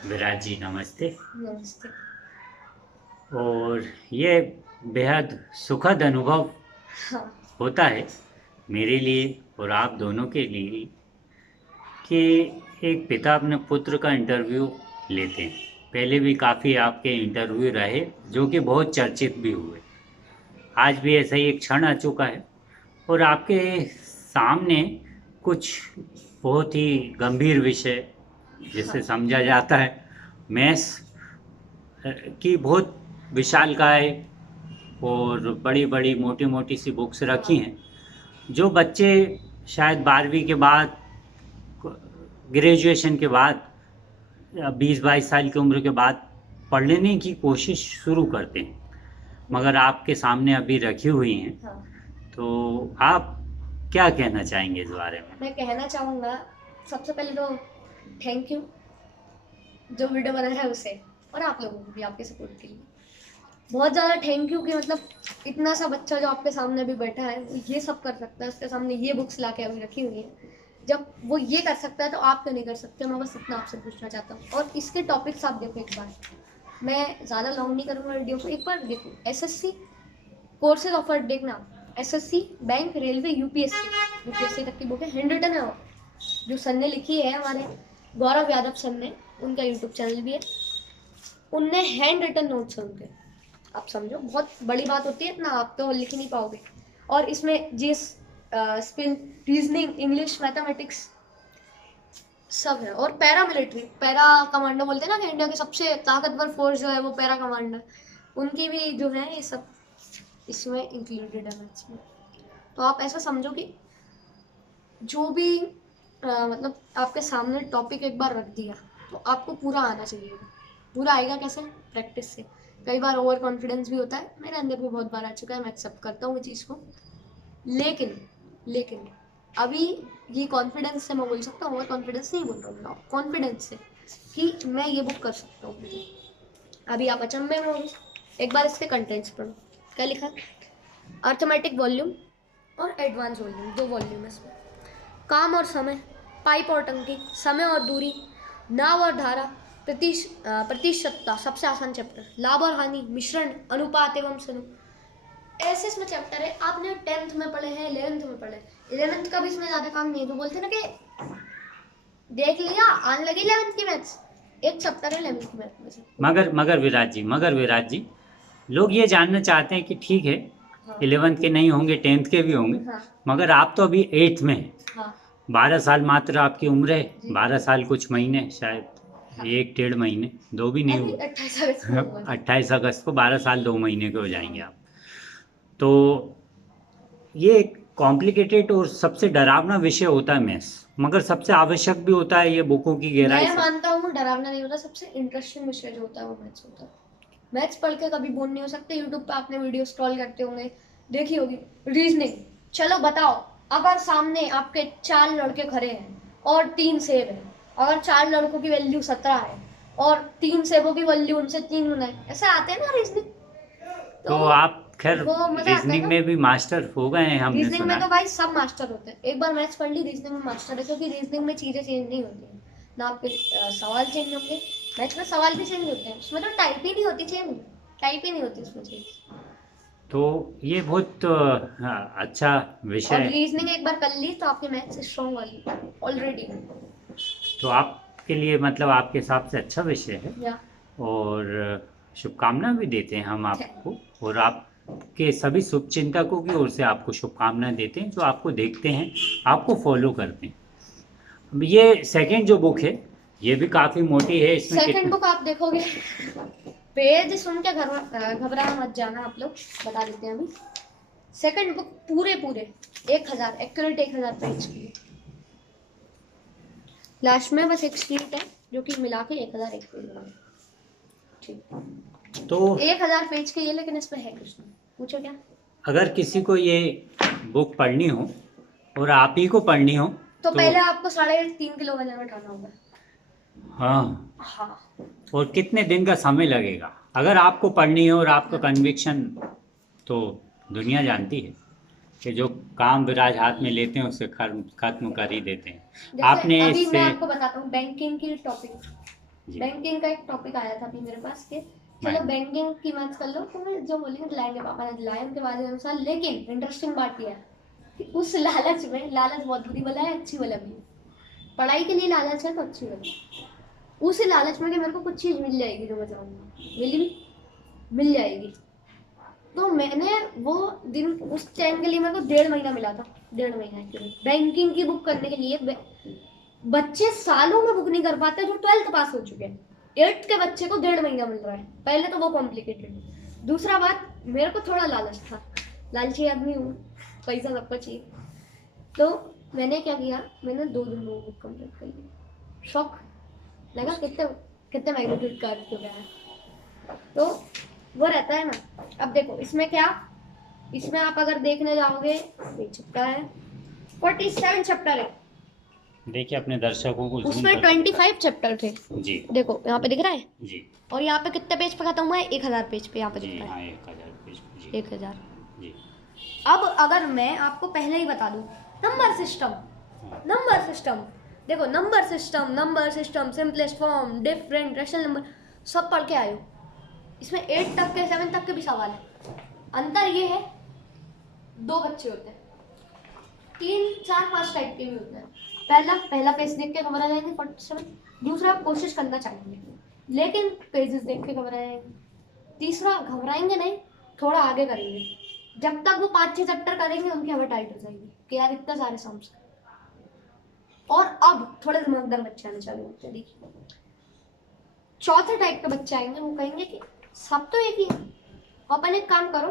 विराज जी नमस्ते। नमस्ते। और ये बेहद सुखद अनुभव हाँ। होता है मेरे लिए और आप दोनों के लिए कि एक पिता अपने पुत्र का इंटरव्यू लेते हैं। पहले भी काफ़ी आपके इंटरव्यू रहे जो कि बहुत चर्चित भी हुए। आज भी ऐसा ही एक क्षण आ चुका है और आपके सामने कुछ बहुत ही गंभीर विषय जिसे हाँ। समझा जाता है मैथ्स की बहुत विशालकाय और बड़ी बड़ी मोटी मोटी सी बुक्स रखी हाँ। हैं जो बच्चे शायद 12वीं के बाद ग्रेजुएशन के बाद या 20-22 साल की उम्र के बाद पढ़ने की कोशिश शुरू करते हैं, मगर आपके सामने अभी रखी हुई हैं। हाँ। तो आप क्या कहना चाहेंगे इस बारे में? मैं कहना चाहूँगा, सबसे पहले तो थैंक यू जो वीडियो बना रहा है उसे, और आप लोगों को भी आपके सपोर्ट के लिए बहुत ज़्यादा थैंक यू कि मतलब इतना सा बच्चा जो आपके सामने अभी बैठा है वो ये सब कर सकता है, उसके सामने ये बुक्स ला के अभी रखी हुई है। जब वो ये कर सकता है तो आप क्यों नहीं कर सकते? मैं बस इतना आपसे पूछना चाहता हूँ। और इसके टॉपिक्स आप देखो एक बार, मैं ज़्यादा लॉन्ग नहीं करूँगा वीडियो को, एक बार देखो एसएससी कोर्सेज ऑफर्ड देखना। एसएससी, बैंक, रेलवे, यूपीएससी तक की बुक है, हैंड रिटन है वो, जो सर ने लिखी है, हमारे गौरव यादव सर ने, उनका यूट्यूब चैनल भी है, उनने हैंड रिटन नोट्स हैं उनके। आप समझो बहुत बड़ी बात होती है, इतना आप तो लिख ही नहीं पाओगे। और इसमें GS, spin, reasoning, English, mathematics सब है। और पैरा मिलिट्री, पैरा कमांडो बोलते हैं ना कि इंडिया की सबसे ताकतवर फोर्स जो है वो पैरा कमांडो, उनकी भी जो है ये सब इसमें इंक्लूडेड है मैथ्स में। तो आप ऐसा समझो कि जो भी मतलब आपके सामने टॉपिक एक बार रख दिया तो आपको पूरा आना चाहिए। पूरा आएगा कैसे? प्रैक्टिस से। कई बार ओवर कॉन्फिडेंस भी होता है, मेरे अंदर भी बहुत बार आ चुका है, मैं एक्सेप्ट करता हूँ इस चीज़ को। लेकिन लेकिन अभी ये कॉन्फिडेंस से मैं बोल सकता हूँ, ओवर कॉन्फिडेंस नहीं बोल रहा हूँ, कॉन्फिडेंस से कि मैं ये बुक कर सकता हूँ। अभी आप अचंभे में होंगे, एक बार इसके कंटेंट्स पढ़ो। क्या लिखा? अर्थमेटिक वॉल्यूम और एडवांस वॉल्यूम, दो वॉल्यूम है इसमें। काम और समय, पाइप और टंकी, समय और दूरी, नाव और धारा, प्रतिशतता सबसे आसान चैप्टर, लाभ और हानि, मिश्रण, अनुपात एवं समूह, ऐसे इसमें चैप्टर है। आपने 10th में पढ़े हैं, 11th में पढ़े, 11th का भी इसमें ज्यादा काम नहीं है। तो बोलते ना कि देख लिया आने लगी 11th की मैथ्स, एक चैप्टर है 11th की मैथ्स में से। मगर विराज जी लोग ये जानना चाहते हैं कि ठीक है, हाँ। 11th के नहीं होंगे, 10th के भी होंगे, हाँ। मगर आप तो अभी 8th में हैं। हाँ। 12 साल मात्र आपकी उम्र है, जी। 12 साल कुछ महीने, शायद हाँ। 1 डेढ़ महीने, दो भी नहीं अभी हुए। 28 अगस्त को होगा। 28 अगस्त को 12 साल 2 महीने के हो जाएंगे हाँ। आप। तो ये एक कॉम्प्लिकेटेड और सबसे डरावना विषय होता है मैथ्स, मगर सबसे आवश्यक भी होता है ये बुकों की गहराई मैं से। मानता हूँ डरावना नहीं होता, सबसे इंटरेस्टिंग विषय जो होता है वो मैथ्स होता है। मैथ्स पढ़ के कभी बोर नहीं हो सकते। यूट्यूब पे आपने वीडियो स्क्रॉल करते होंगे, देखी होगी। रीजनिंग, चलो बताओ, अगर सामने आपके 4 लड़के खड़े हैं और 3 सेब है, अगर 4 लड़कों की वैल्यू 17 है और 3 सेबों की वैल्यू उनसे 3 गुना है, ऐसे आते हैं ना रीजनिंग। तो तो आप खैर वो मजा आता है रीजनिंग ना। में भी मास्टर हो गए हैं, हमने रीजनिंग सुना में तो है। भाई सब मास्टर होते हैं। एक बार मैथ्स पढ़ ली, रीजनिंग में मास्टर है, क्योंकि रीजनिंग में चीजें चेंज नहीं होती हैं ना, आपके सवाल चेंज होंगे। मैथ्स में सवाल भी चेंज होते हैं, उसमें तो टाइप ही नहीं होती चेंज, टाइप ही नहीं होती उसमें चेंज। तो ये बहुत अच्छा विषय और है। रीजनिंग एक बार कर ली तो आपकी मैथ्स स्ट्रॉन्ग वाली ऑलरेडी। तो आपके लिए मतलब आपके हिसाब से अच्छा विषय है या और शुभकामना भी देते हैं हम आपको, और आपके सभी शुभचिंतकों की ओर से आपको शुभकामनाएं देते हैं जो आपको देखते हैं, आपको फॉलो करते हैं। अब ये सेकंड जो बुक है ये भी काफ़ी मोटी है, इसमें सेकंड कितना? बुक आप देखोगे, पेज सुन के घबरा मत जाना आप लोग, बता देते हैं अभी। सेकंड बुक पूरे पूरे 1000, एक्यूरेट 1000 पेज की। लास्ट में बस एक शीट है जो कि मिला के 1001 पेज बना। ठीक। तो 1000 पेज की ये, लेकिन इसमें है कुछ नहीं। पूछो क्या? अगर किसी को ये बुक पढ़नी हो और आप ही को पढ़नी हो तो तो? पहले आपको 3.5 किलो वजन उठाना होगा। हाँ। हाँ। और कितने दिन का समय लगेगा अगर आपको पढ़नी है और आपका कन्विक्शन? तो दुनिया जानती है कि जो काम विराज हाथ में लेते हैं उसे खत्म कर ही देते हैं। जैसे आपने अभी मैं इससे आपको बताता हूँ बैंकिंग की टॉपिक, जी। बैंकिंग का एक टॉपिक आया था अभी मेरे पास के चलो बैंकिंग की मैथ्स कर लो तो मैं जो बोलेंगे दिलाएंगे पापा ने दिलाया उनके बाद अनुसार। लेकिन इंटरेस्टिंग बात यह है कि उस लालच में, लालच बहुत बुरी बला है, अच्छी बला भी है। पढ़ाई के लिए लालच है तो अच्छी बला, उस लालच में कि मेरे को कुछ चीज मिल जाएगी जो मैं चाहूंगा, मिली भी मिल जाएगी। तो मैंने वो दिन उस टाइम के लिए मेरे को 1.5 महीना मिला था, 1.5 महीना एक्चुअली बैंकिंग की बुक करने के लिए। बच्चे सालों में बुक नहीं कर पाते जो 12th पास हो चुके हैं। 8th के बच्चे को 1.5 महीना मिल रहा है, पहले तो वो कॉम्प्लिकेटेड। दूसरा बात, मेरे को थोड़ा लालच था, लालची आदमी हूँ, पैसा सबको चाहिए। तो मैंने क्या किया, मैंने 2 दिन में बुक कंप्लीट कर ली। शौक लगा कितने कितने मैग्नीट्यूड का अर्थ हो गया है। तो वो रहता है ना। अब देखो इसमें क्या, इसमें आप अगर देखने जाओगे ये चैप्टर है 47 चैप्टर है, देखिए अपने दर्शकों को उसमें 25 चैप्टर थे जी। देखो यहाँ पे दिख रहा है जी। और यहाँ पे कितने पेज पे खत्म हुआ है, 1000 पेज पे यहाँ पे जी दिख रहा हाँ, है 1000 पेज। जी 1000। जी। अब अगर मैं आपको पहले ही बता दूं, नंबर सिस्टम, नंबर सिस्टम देखो, number system simplest form, different, rational number, सब पढ़ के आए हो। इसमें 8 तक के 7 तक के भी सवाल है। अंतर ये है 2 बच्चे होते हैं, 3 4 5 टाइप के भी होते हैं। पहला पेज देख के घबरा जाएंगे 47, दूसरा कोशिश करना चाहेंगे लेकिन पेजेस देख के घबरा जाएंगे, तीसरा घबराएंगे नहीं, थोड़ा आगे करेंगे। जब तक वो 5-6 चैप्टर करेंगे उनकी हवा टाइट हो जाएगी कि यार इतना सारे सम्स। और अब थोड़े दिमागदार बच्चे आने चालू होते हैं। देखिए चौथे टाइप के बच्चे आएंगे, वो कहेंगे कि सब तो एक ही है। अपन एक काम करो,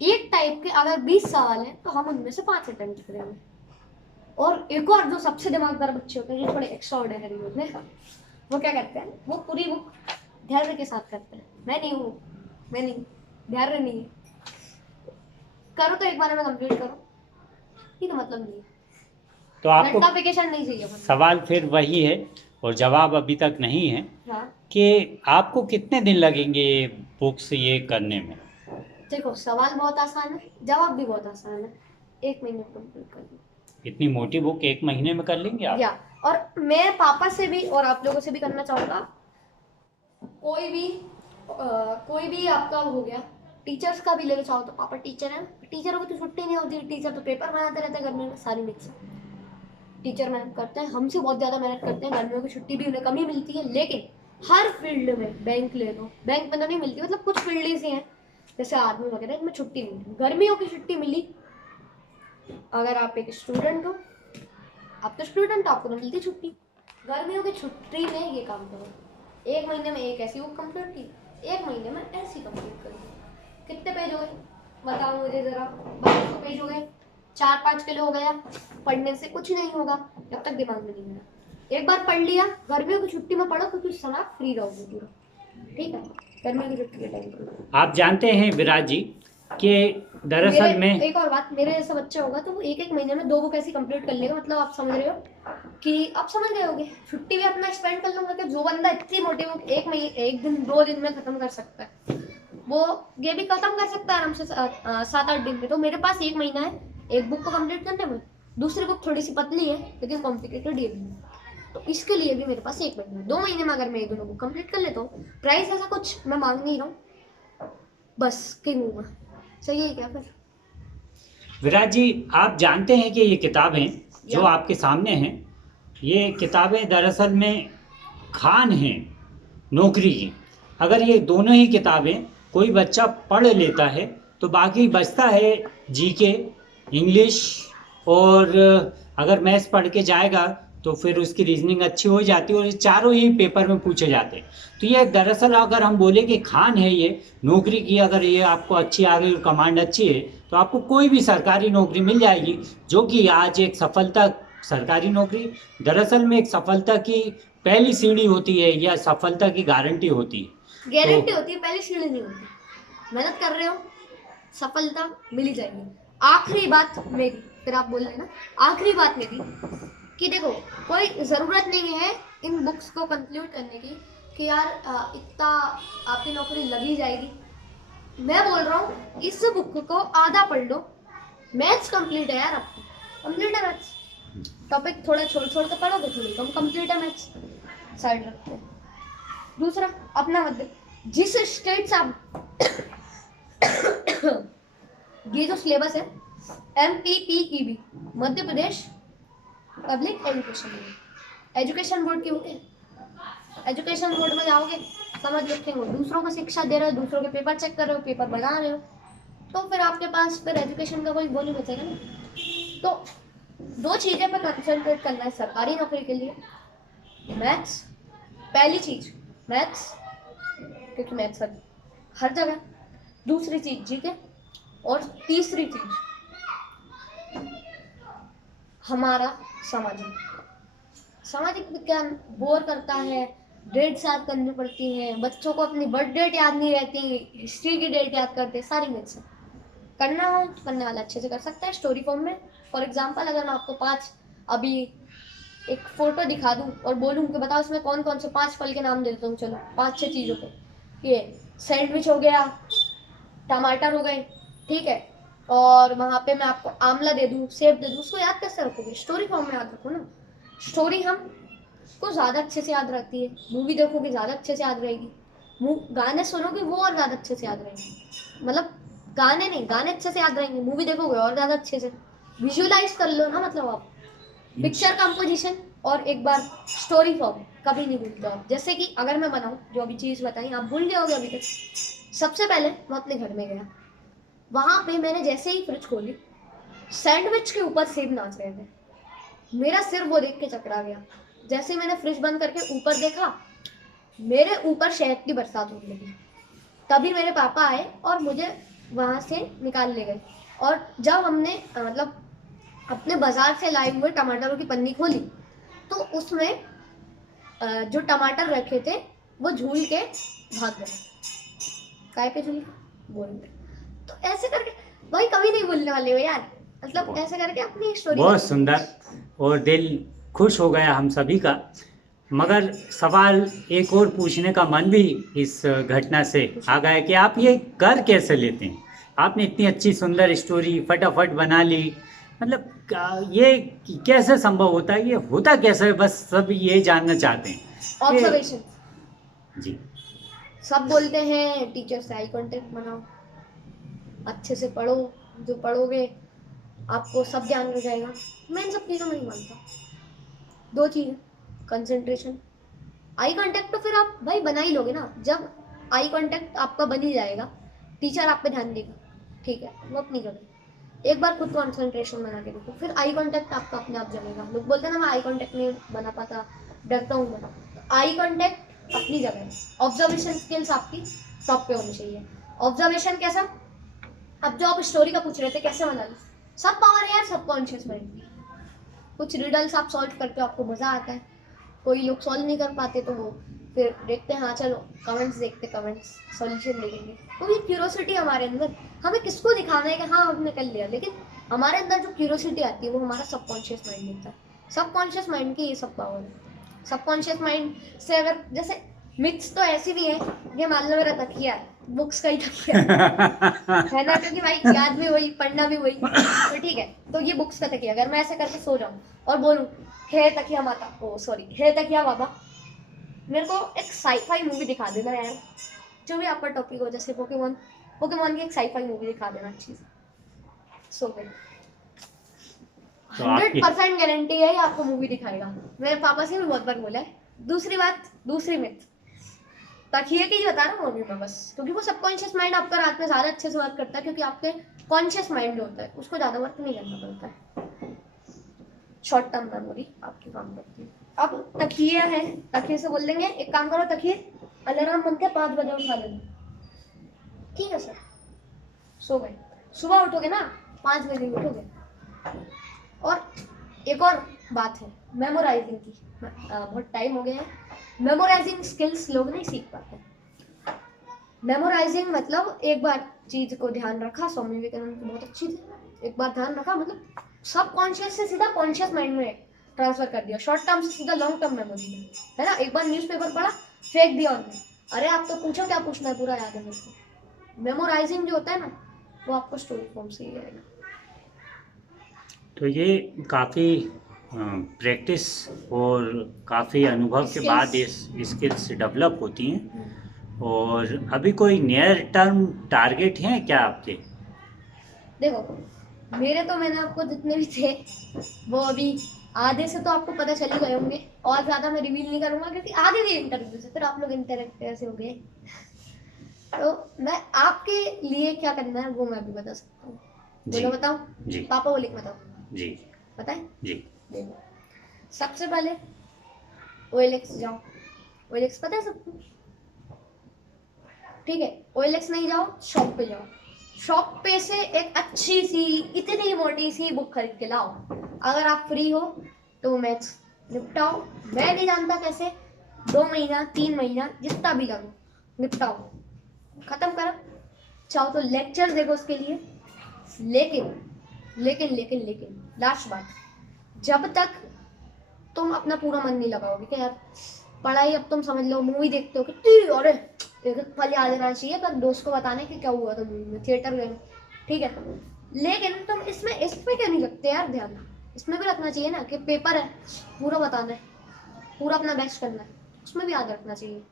एक टाइप के अगर 20 सवाल हैं तो हम उनमें से 5 अटेम्प्ट करेंगे। और एक और जो सबसे दिमागदार बच्चे होते हैं, जो थोड़े एक्स्ट्रा ऑर्डिनरी होते हैं, वो क्या करते हैं, वो पूरी बुक धैर्य के साथ करते हैं। मैं नहीं, धैर्य नहीं है, करो तो एक बार में कंप्लीट करो, ये तो मतलब नहीं है। तो आपको नोटिफिकेशन नहीं चाहिए। सवाल फिर वही है और जवाब अभी तक नहीं है हाँ कि आपको कितने दिन लगेंगे बुक्स ये करने में? देखो सवाल बहुत आसान है, जवाब भी बहुत आसान है, 1 महीने में कंप्लीट कर लो। इतनी मोटी बुक 1 महीने में कर लेंगे आप? या और मैं पापा से भी और आप लोगों से भी करना चाहूँगा, कोई भी आपका हो गया, टीचर्स का भी लेना चाहो तो पापा टीचर है, टीचरों को तो छुट्टी नहीं होती, टीचर तो पेपर बनाते रहते हैं गर्मियों में, सारी मिक्स है। टीचर मेहनत करते हैं, हमसे बहुत ज़्यादा मेहनत करते हैं, गर्मियों की छुट्टी भी उन्हें कम ही मिलती है। लेकिन हर फील्ड में, बैंक ले लो, बैंक में तो नहीं मिलती, मतलब कुछ फील्ड ऐसी हैं जैसे आर्मी वगैरह, इनमें छुट्टी मिलती। गर्मियों की छुट्टी मिली, अगर आप एक स्टूडेंट हो, आप तो स्टूडेंट, आपको तो मिलती छुट्टी। गर्मियों की छुट्टी में ये काम करो, 1 महीने में एक ऐसी बुक कंप्लीट की, 1 महीने में ऐसी कंप्लीट करो। कितने पेज हो गए बताओ मुझे जरा? 2200 पेज हो गए, 4-5 किलो हो गया। पढ़ने से कुछ नहीं होगा जब तक दिमाग में नहीं आया। एक बार पढ़ लिया, गर्मियों की छुट्टी में पढ़ो क्योंकि उस समय फ्री रहोगे पूरा, ठीक है? गर्मियों की छुट्टी के टाइम आप जानते हैं विराज जी कि दरअसल में एक और बात, मेरे जैसा बच्चा होगा तो वो 1-1 महीने में 2 बुक ऐसी कंप्लीट कर लेगा। मतलब आप समझ रहे हो कि आप समझ गए होगे, छुट्टी भी अपना स्पेंड कर लूंगा कि जो बंदा इतनी मोटी बुक 1 महीने, 1 दिन 2 दिन में खत्म कर सकता है, वो ये भी खत्म कर सकता है आराम से 7-8 दिन में। तो मेरे पास 1 महीना है एक बुक को कंप्लीट करने में। दूसरी बुक थोड़ी सी पतली है लेकिन कॉम्प्लिकेटेड ये भी है, तो इसके लिए भी मेरे पास 1 महीना है। 2 महीने में अगर मैं 1 बुक कंप्लीट कर लेता हूँ, प्राइस ऐसा कुछ मैं मांग नहीं रहा हूँ, बस किंग हूँ मैं। सही है क्या फिर? विराज जी आप जानते हैं कि ये किताबें जो आपके सामने हैं, ये किताबें दरअसल में खान हैं नौकरी की। अगर ये दोनों ही किताबें कोई बच्चा पढ़ लेता है तो बाकी बचता है जीके, इंग्लिश, और अगर मैथ्स पढ़ के जाएगा तो फिर उसकी रीजनिंग अच्छी हो जाती है और ये चारों ही पेपर में पूछे जाते हैं। तो ये दरअसल अगर हम बोले कि खान है ये नौकरी की, अगर ये आपको अच्छी आ गई, कमांड अच्छी है, तो आपको कोई भी सरकारी नौकरी मिल जाएगी, जो कि आज एक सफलता, सरकारी नौकरी दरअसल में एक सफलता की पहली सीढ़ी होती है या सफलता की गारंटी होती है। गारंटी होती है, पहली सीढ़ी नहीं होती। मेहनत कर रहे हो, सफलता मिल ही जाएगी। आखिरी बात मेरी, फिर आप बोल लेना, आखिरी बात मेरी कि देखो कोई ज़रूरत नहीं है इन बुक्स को कंक्लूड करने की कि यार इतना आपकी नौकरी लगी जाएगी। मैं बोल रहा हूँ इस बुक को आधा पढ़ लो, मैथ्स कंप्लीट है यार, आपको कंप्लीट है मैथ्स, टॉपिक थोड़ा छोड़ छोड़ के पढ़ोगे, थोड़ी कम कंप्लीट है मैथ्स, साइड रखते हैं। दूसरा अपना मध्य, जिस स्टेट से आप ये जो सिलेबस है MPPEB, Madhya Pradesh public education board, education board की होगी, एजुकेशन बोर्ड में जाओगे समझ रखेंगे, दूसरों को शिक्षा दे रहे हो, दूसरों के पेपर चेक कर रहे हो, पेपर बना रहे हो, तो फिर आपके पास फिर एजुकेशन का कोई बोल नहीं बचेगा ना। तो दो चीजें पर कंसंट्रेट करना है सरकारी नौकरी के लिए, मैथ्स, पहली चीज मैथ्स, क्योंकि मैथ्स हर जगह, दूसरी चीज जीके, और तीसरी चीज हमारा सामाजिक विज्ञान बोर करता है, डेट्स याद करनी पड़ती हैं, बच्चों को अपनी बर्थ डेट याद नहीं रहती, हिस्ट्री की डेट याद करते, सारी मिक्स है। करना हो तो करने वाला अच्छे से कर सकता है स्टोरी फॉर्म में। फॉर एग्जांपल अगर मैं आपको 5 अभी एक फोटो दिखा दूं और बोलूं कि बताओ इसमें कौन कौन से 5 फल के नाम दे देता हूँ, चलो 5-6 चीज़ों के, ये सैंडविच हो गया, टमाटर हो गए, ठीक है, और वहां पे मैं आपको आंवला दे दूं, सेब दे दूं, उसको याद कैसे रखोगे? स्टोरी फॉर्म में याद रखो ना। स्टोरी हम को ज्यादा अच्छे से याद रहती है, मूवी देखोगे ज्यादा अच्छे से याद रहेगी, गाने सुनोगे वो और ज्यादा अच्छे से याद रहेंगे, मतलब गाने नहीं, गाने अच्छे से याद रहेंगे, मूवी देखोगे और ज्यादा अच्छे से विजुअलाइज कर लो ना, मतलब आप पिक्चर कंपोजिशन और एक बार स्टोरी फॉर्म कभी नहीं भूलते आप। जैसे कि अगर मैं बनाऊं जो अभी चीज बताई आप भूल गए होगे अभी तक। सबसे पहले मैं अपने घर में गया, वहां पे मैंने जैसे ही फ्रिज खोली, सैंडविच के ऊपर सेब नाच रहे थे, मेरा सिर वो देख के चकरा गया। जैसे ही मैंने फ्रिज बंद करके ऊपर देखा, मेरे ऊपर शहद की बरसात होने लगी। तभी मेरे पापा आए और मुझे वहां से निकाल ले गए, और जब हमने मतलब अपने बाजार से लाए हुए टमाटरों की पन्नी खोली तो उसमें जो टमाटर रखे थे वो झूल के भाग गए। काय पे झूल बोल रहे, तो ऐसे करके भाई कभी नहीं भूलने वाले हो यार, मतलब ऐसे करके अपनी स्टोरी बहुत सुंदर, और दिल खुश हो गया हम सभी का। मगर सवाल एक और पूछने का मन भी इस घटना से आ गया कि आप ये कर कैसे लेते हैं? आपने इतनी अच्छी सुंदर स्टोरी फटाफट बना ली, मतलब ये कैसे संभव होता है, ये होता कैसे है? बस सब ये जानना चाहते हैं ऑब्जर्वेशन। जी। सब बोलते हैं टीचर से आई कांटेक्ट बनाओ, अच्छे से पढ़ो, जो पढ़ोगे आपको सब ध्यान रह जाएगा। मैं इन सब चीज़ों में नहीं मानता। दो चीज़ें, कंसंट्रेशन, आई कांटेक्ट तो फिर आप भाई बना ही लोगे ना। जब आई कांटेक्ट आपका बन ही जाएगा, टीचर आप पे ध्यान देगा, ठीक है, वो अपनी जगह। एक बार खुद कंसंट्रेशन बना के देखो, फिर आई कांटेक्ट आपका अपने आप जमेगा। लोग बोलते हैं ना मैं आई कांटेक्ट नहीं बना पाता, डरता हूँ बना, तो आई कांटेक्ट अपनी जगह है। ऑब्जर्वेशन स्किल्स आपकी टॉप पे होनी चाहिए। ऑब्जर्वेशन कैसा? अब जो आप स्टोरी का पूछ रहे थे कैसे बना ली, सब पावर है यार सबकॉन्शियस माइंड की। कुछ रिडल्स आप सॉल्व करते हो, आपको मजा आता है, कोई लोग सॉल्व नहीं कर पाते तो वो फिर देखते हैं, हाँ चलो कमेंट्स देखते, कमेंट्स सॉल्यूशन देखेंगे। तो ये क्यूरोसिटी हमारे अंदर, हमें किसको दिखाना है कि हाँ हमने कर लिया, लेकिन हमारे अंदर जो क्यूरोसिटी आती है वो हमारा सबकॉन्शियस माइंड देता है। सबकॉन्शियस माइंड की ये सब पावर है। सबकॉन्शियस माइंड से अगर जैसे मिथ्स तो ऐसी भी है, ये मान लो मेरा तकिया है, बुक्स का ही तकिया है ना, क्योंकि भाई याद भी वही, पढ़ना भी वही, तो ठीक है, तो ये बुक्स का तकिया। अगर मैं ऐसे करके सो जाऊं और बोलूं हे तकिया माता, ओ सॉरी हे तकिया बाबा, मेरे को एक साईफाई मूवी दिखा देना यार, जो भी आपका टॉपिक हो, जैसे पोकेमॉन, पोकेमॉन की एक साईफाई मूवी दिखा देना अच्छी से, सो गए। तो आपकी 100% गारंटी है ये आपको मूवी दिखाएगा। मेरे पापा से भी बहुत बार बोला है। दूसरी बात, दूसरी मिथ, तकिए की ही बता रहा हूँ अभी मैं बस, क्योंकि वो सबकॉन्शियस माइंड आपका रात में ज़्यादा अच्छे से वर्क करता है, क्योंकि आपके कॉन्शियस माइंड जो होता है उसको ज़्यादा वर्क नहीं करना पड़ता है, शॉर्ट टर्म मेमोरी आपकी काम करती है। अब तकिए है, तकिए से बोल देंगे एक काम करो, तकिए अलार्म बंद के 5 बजे उठा देना, ठीक है सर, सो गए। सुबह उठोगे ना 5 बजे उठोगे। और एक और बात है मेमोराइजिंग की, बहुत टाइम हो गया है, मेमोराइजिंग स्किल्स लोग नहीं सीख पाते। मेमोराइजिंग मतलब एक बार चीज को ध्यान रखा, स्वामी विवेकानंद की बहुत अच्छी थी, एक बार ध्यान रखा मतलब सब कॉन्शियस से सीधा कॉन्शियस माइंड में ट्रांसफर कर दिया, शॉर्ट टर्म से सीधा लॉन्ग टर्म मेमोरी में, है ना। एक बार न्यूज़पेपर पढ़ा, फेंक दिया उन्होंने, अरे आप तो पूछो क्या पूछना है, पूरा याद है मेरे को। मेमोराइजिंग जो होता है ना वो आपको स्टोरी फॉर्म से ही आएगा। तो ये काफ़ी प्रैक्टिस और काफ़ी अनुभव के बाद Skills. ये स्किल्स डेवलप होती हैं। और अभी कोई नियर टर्म टारगेट हैं क्या आपके? देखो मेरे तो मैंने आपको जितने भी थे वो अभी आधे से तो आपको पता चल ही गए होंगे, और ज्यादा मैं रिवील नहीं करूंगा क्योंकि आधे थे इंटरव्यू से, फिर आप लोग इंटरेक्ट कैसे हो गए। तो मैं आपके लिए क्या करना है वो मैं भी बता सकता हूँ। जी बोलो बताओ। जी पापा बोले कि बताओ। जी बताएं। जी देखो सबसे पहले OLX जाओ। OLX पता है सबको? ठीक है, OLX नहीं जाओ, शॉप पे जाओ। शॉप पे से एक अच्छी सी इतनी मोटी सी बुक खरीद के लाओ। अगर आप फ्री हो तो मैथ्स निपटाओ। मैं नहीं जानता कैसे, 2 महीना 3 महीना जितना भी लगो निपटाओ, खत्म करो। चाहो तो लेक्चर देखो उसके लिए। लेकिन लेकिन लेकिन लेकिन लास्ट बात, जब तक तुम अपना पूरा मन नहीं लगाओगे कि यार पढ़ाई, अब तुम समझ लो मूवी देखते हो कितनी, अरे एक एक पल याद रहना चाहिए पर दोस्त को बताने कि क्या हुआ था मूवी में, थिएटर गए, ठीक है। लेकिन तुम इसमें क्यों नहीं रखते यार ध्यान? इसमें भी रखना चाहिए ना कि पेपर है, पूरा बताना है, पूरा अपना बेस्ट करना है, उसमें भी याद रखना चाहिए।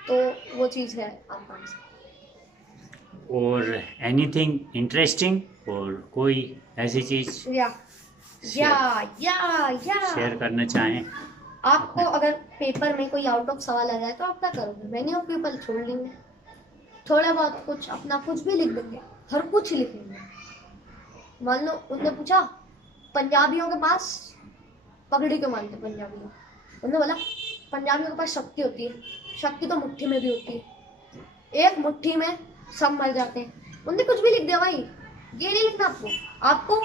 तो वो चीज़ है आप काम से। और एनीथिंग इंटरेस्टिंग, और कोई ऐसी चीज़ या या शेयर या शेयर करना चाहें? आपको अगर पेपर में कोई आउट ऑफ सवाल आ जाए तो आप क्या करोगे? मैनी ऑफ पीपल छोड़ लेंगे, थोड़ा बहुत कुछ अपना कुछ भी लिख देंगे, हर कुछ लिख लेंगे। मान लो उनने पूछा पंजाबियों के पास पगड़ी क्यों मानते पंजाबी लोग, उन्होंने बोला पंजाबियों के पास शक्ति होती है, शक्ति तो मुट्ठी में भी होती है, एक मुट्ठी में सब मर जाते हैं। उनने कुछ भी लिख दिया भाई, ये नहीं लिखना आपको। आपको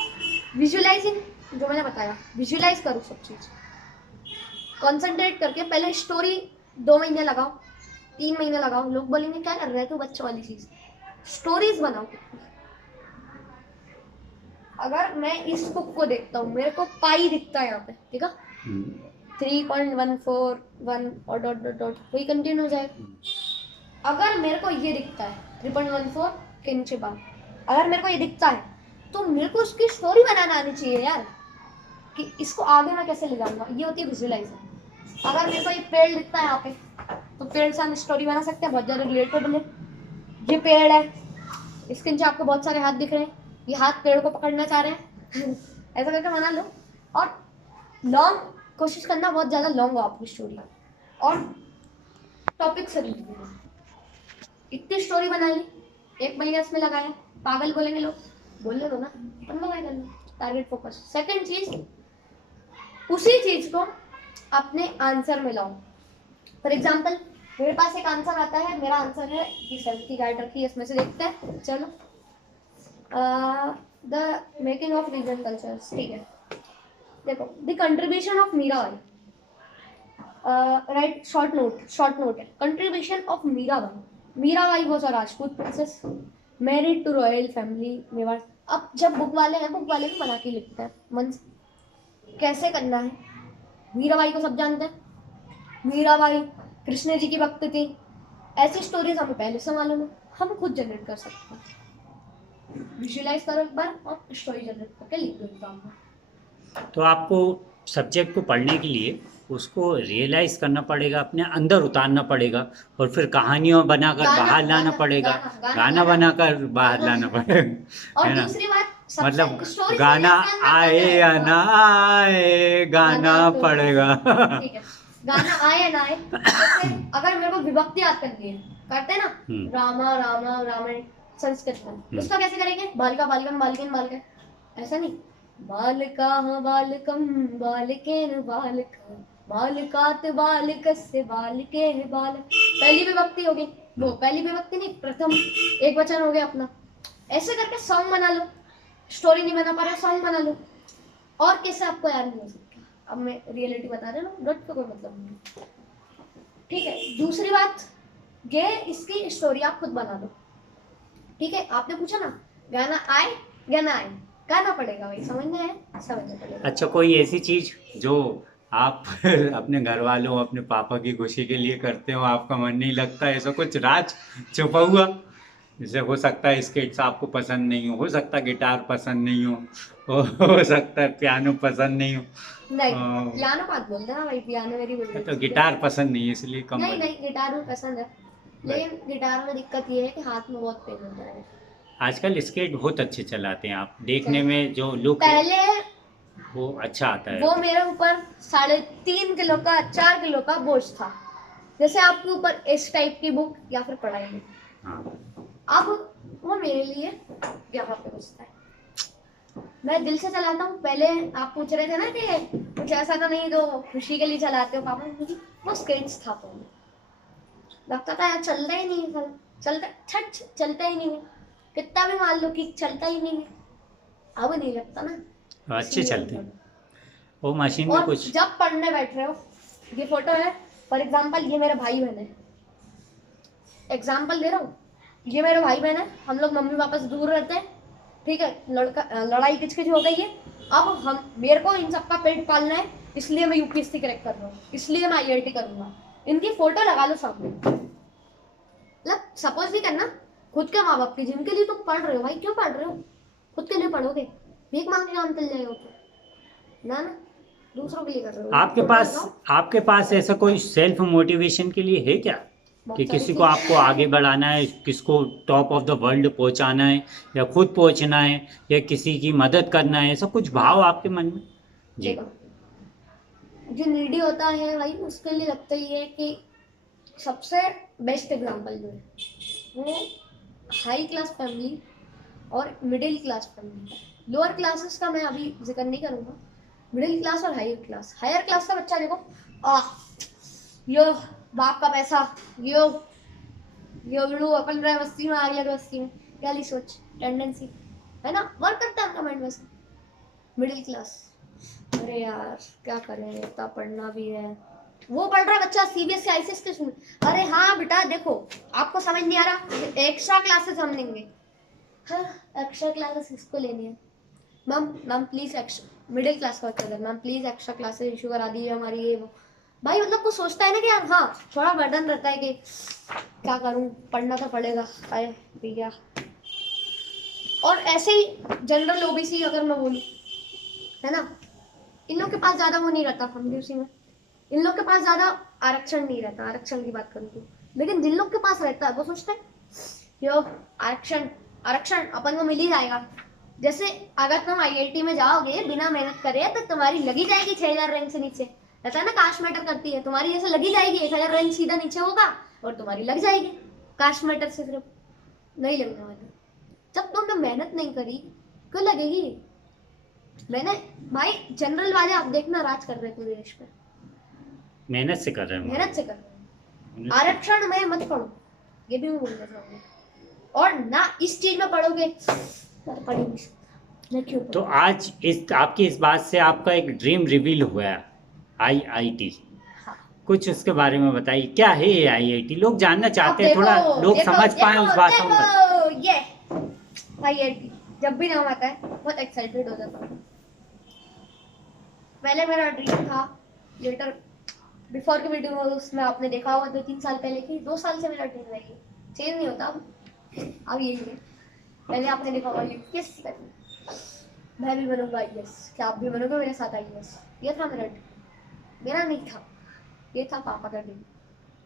विजुअलाइजिंग, जो मैंने बताया, विजुअलाइज करो सब चीज, कॉन्सेंट्रेट करके पहले स्टोरी 2 महीने लगाओ, 3 महीने लगाओ। लोग बोलेंगे क्या कर रहे हैं तू बच्चों वाली चीज, स्टोरीज बनाओ। अगर मैं इस बुक को देखता हूँ, मेरे को पाई दिखता है यहाँ पे, ठीक है, 3.141 और डॉट डॉट डॉट वही कंटिन्यू हो जाएगा। अगर मेरे को ये दिखता है 3.14 के नीचे बार, अगर मेरे को ये दिखता है तो मेरे को उसकी स्टोरी बनाना आनी चाहिए यार, कि इसको आगे मैं कैसे ले जाऊंगा। ये होती है विजुअलाइजिंग। अगर मेरे को ये पेड़ दिखता है यहाँ पे, तो पेड़ से हम स्टोरी बना सकते हैं, बहुत ज़्यादा रिलेटेबल है। ये पेड़ है, इसके नीचे आपको बहुत सारे हाथ दिख रहे हैं, ये हाथ पेड़ को पकड़ना चाह रहे हैं ऐसा करके बना लो। और लॉन्ग कोशिश करना, बहुत ज़्यादा लॉन्ग हो आपकी स्टोरी, और टॉपिक से रिलेटेड। इतनी स्टोरी बना ली, 1 महीना इसमें लगाया, पागल बोलेंगे लोग, बोलने दो ना, अपन लोग क्या करना, टारगेट फोकस। सेकंड चीज, उसी चीज को अपने आंसर में लाओ। फॉर एग्जाम्पल मेरे पास एक आंसर आता है, मेरा आंसर है कि सेल्फ की गाइड रखी है, इसमें से देखते हैं। चलो, the making of region cultures, ठीक है। देखो, the contribution of Mirabai, right, short note है, contribution of Mirabai. Mirabai was a Rajput princess married to royal family Mewar. अब जब बुक वाले हैं, बुक वाले भी बना के लिखते हैं मन से, कैसे करना है। मीराबाई को सब जानते हैं, मीराबाई कृष्ण जी की भक्त थी, ऐसी स्टोरीज हमें पहले से मालूम है, हम खुद जनरेट कर सकते हैं। विजुअलाइज करो एक बार और स्टोरी जनरेट करके लिख दो एग्जाम में। तो आपको सब्जेक्ट को पढ़ने के लिए उसको रियलाइज करना पड़ेगा, अपने अंदर उतारना पड़ेगा, और फिर कहानियों बनाकर गाना बाहर लाना गाना पड़ेगा, गाना गाना बनाकर बाहर गाना लाना पड़ेगा, और है ना? दूसरी बात, सबसे मतलब स्टोरी गाना आए या ना आए, गाना गाना तो पड़ेगा ठीक है, गाना आए या ना आए। तो फिर अगर मेरे को विभक्ति याद करनी है, करते हैं ना, रामा रामा रामायण संस्कृत में, उसका कैसे करेंगे? बालिका बालिकम बालिकेन बालिका, ऐसा नहीं, बालिका बालकम बालिकेन बालिका बालिकात बालिकस्य बालिके बालक। पहली विभक्ति हो गई, वो पहली विभक्ति नहीं, प्रथम एक वचन हो गया अपना। ऐसे करके सॉन्ग बना लो, स्टोरी नहीं बना पा रहे, सॉन्ग बना लो। और कैसे आपको याद नहीं हो सकता? अब मैं रियलिटी बता रहा हूँ, डॉट का कोई मतलब नहीं, ठीक है। दूसरी बात, ये इसकी स्टोरी आप खुद बना लो, ठीक है। आपने पूछा ना, गाना आए या ना आए, गाना पड़ेगा भाई, समझना है, समझना पड़ेगा। अच्छा, कोई ऐसी चीज जो आप अपने घर वालों, अपने पापा की खुशी के लिए करते हो, आपका मन नहीं लगता, ऐसा कुछ राज छुपा हुआ? जैसे हो सकता है स्केट्स आपको पसंद नहीं हो सकता है गिटार पसंद नहीं हो सकता है पियानो पसंद नहीं हो। नहीं, अ, पियानो मत बोल देना भाई, पियानो मेरी फेवरेट तो चीज है। गिटार पसंद नहीं है इसलिए कम नहीं बजे। नहीं, गिटार भी पसंद है, बस लेकिन गिटार में दिक्कत ये है कि हाथ में बहुत पेन होता है। आजकल स्केट बहुत अच्छे चलाते हैं आप, देखने चल, में जो लुक है पहले वो अच्छा आता है वो अभी। मेरे ऊपर 3.5 किलो का 4 किलो का बोझ था, जैसे आपके ऊपर इस टाइप की बुक या फिर पढ़ाई में। हाँ अब वो मेरे लिए यहाँ पे बचता है, मैं दिल से चलाता हूँ। पहले आप पूछ रहे थे ना कि कुछ ऐसा तो नहीं जो खुशी के लिए चलाते हो पापा, मुझे वो स्केट्स था पहले, लगता था यार चलता ही नहीं है सर, चलता छट चलता ही नहीं है, कितना भी मान लो कि चलता ही नहीं है, अब नहीं लगता ना, अच्छे इसीलिए चलते मतलब। हैं वो मशीन में और कुछ। जब पढ़ने बैठ रहे हो, ये फोटो है फॉर एग्जाम्पल, ये मेरे भाई बहन है, एग्जाम्पल दे रहा हूँ, ये मेरे भाई बहन है, हम लोग मम्मी पापा से दूर रहते हैं, ठीक है, लड़ाई किचकिच हो गई है, अब हम मेरे को इन सबका पेट पालना है, इसलिए मैं यूपीएससी क्रैक कर रहा हूँ, इसलिए मैं आईआईटी करूंगा। इनकी फोटो लगा लो सामने, मतलब सपोज भी करना खुद के माँ बाप की, जिनके लिए तुम पढ़ रहे हो भाई, क्यों पढ़ रहे हो, खुद के लिए पढ़ोगे, भीख मांग के काम चल जाएगा ना ना, दूसरों के लिए कर रहे हो, आपके फोटो पास लगाओ। आपके पास ऐसा कोई सेल्फ मोटिवेशन के लिए है क्या कि बहुत सारी किसी को चीज, आपको आगे बढ़ाना है, किसको टॉप ऑफ द वर्ल्ड पहुंचाना है, या खुद पहुंचना है, या किसी की मदद करना है, ऐसा कुछ भाव आपके मन में? जी। देखो जो नीडी होता है भाई, उसके लिए लगता ही है कि सबसे बेस्ट एग्जांपल जो है वो हाई क्लास फैमिली और मिडिल क्लास फैमिली का। लोअर क्लासेस का मैं अभी जिक्र नहीं करूंगा, मिडिल क्लास और हायर क्लास का बच्चा देखो, आ यो बाप का पैसा, यो यो बिड़ू अपन रहे बस्ती में, आगे लगे बस्ती में, पहली सोच टेंडेंसी है ना, वर्क करता है उनका माइंड वैसे। मिडिल क्लास, अरे यार क्या करें, इतना पढ़ना भी है, वो पढ़ रहा है बच्चा सीबीएसई आईसीएसई के स्कूल, अरे हाँ बेटा देखो आपको समझ नहीं आ रहा, एक्स्ट्रा क्लासेस हम लेंगे। हाँ, एक्स्ट्रा क्लासेस किसको लेनी है, ma'am ma'am please extra, middle class का बच्चा, ma'am please extra classes issue करा दीजिए हमारी ये वो। भाई मतलब कुछ सोचता है ना कि यार हाँ, थोड़ा बर्डन रहता है कि क्या करूं, पढ़ना तो पड़ेगा, आए भैया। और ऐसे ही जनरल ओबीसी अगर मैं बोलूं, है ना, इन लोग के पास ज्यादा वो नहीं रहता फैमिली में, इन लोग के पास ज्यादा आरक्षण नहीं रहता, आरक्षण की बात करूँ तो। लेकिन जिन लोग के पास रहता है वो सोचते हैं यो आरक्षण, आरक्षण अपन को मिल ही जाएगा। जैसे अगर तुम आईआईटी में जाओगे बिना मेहनत करे तो तुम्हारी लगी जाएगी 6,000 रैंक से नीचे, रहता है ना, कास्ट मैटर करती है, तुम्हारी जैसे लगी जाएगी 1,000 रैंक सीधा नीचे होगा और तुम्हारी लग जाएगी, कास्ट मैटर से सिर्फ नहीं लगने वाली। जब तुमने मेहनत नहीं करी क्यों लगेगी। मैंने भाई जनरल वाले आप देखना राज कर रहे पूरे देश पे, मेहनत से कर रहे हैं मेहनत से कर रहे हैं, मेहनत से। आरक्षण में मत पढ़ो, ये भी मैं बोलना चाहूंगी, और ना इस चीज में पढ़ोगे, मैं तो पढ़ ही नहीं सकता, मैं क्यों तो पढ़ूं। आज इस आपकी इस बात से आपका एक ड्रीम रिवील हुआ है, आईआईटी। हाँ, कुछ उसके बारे में बताइए, क्या है ये आईआईटी, लोग जानना अब चाहते हैं, देखो थोड़ा लोग देखो समझ पाए देखो उस भाषा में देखो ये आईआईटी, जब भी नाम आता है बहुत एक्साइटेड हो जाता हूँ। पहले मेरा ड्रीम था, लेटर बिफोर की वीडियो उसमें आपने देखा होगा 2-3 साल पहले की, 2 साल से मेरा ड्रीम है ये, चेंज नहीं होता अब यही है। पहले आपने देखा होगा यूपीएससी करनी, मैं भी बनूंगा आईएएस, क्या आप भी बनोगे मेरे साथ आईएएस, ये था मेरा ड्रीम, मेरा नहीं था, ये था पापा का ड्रीम।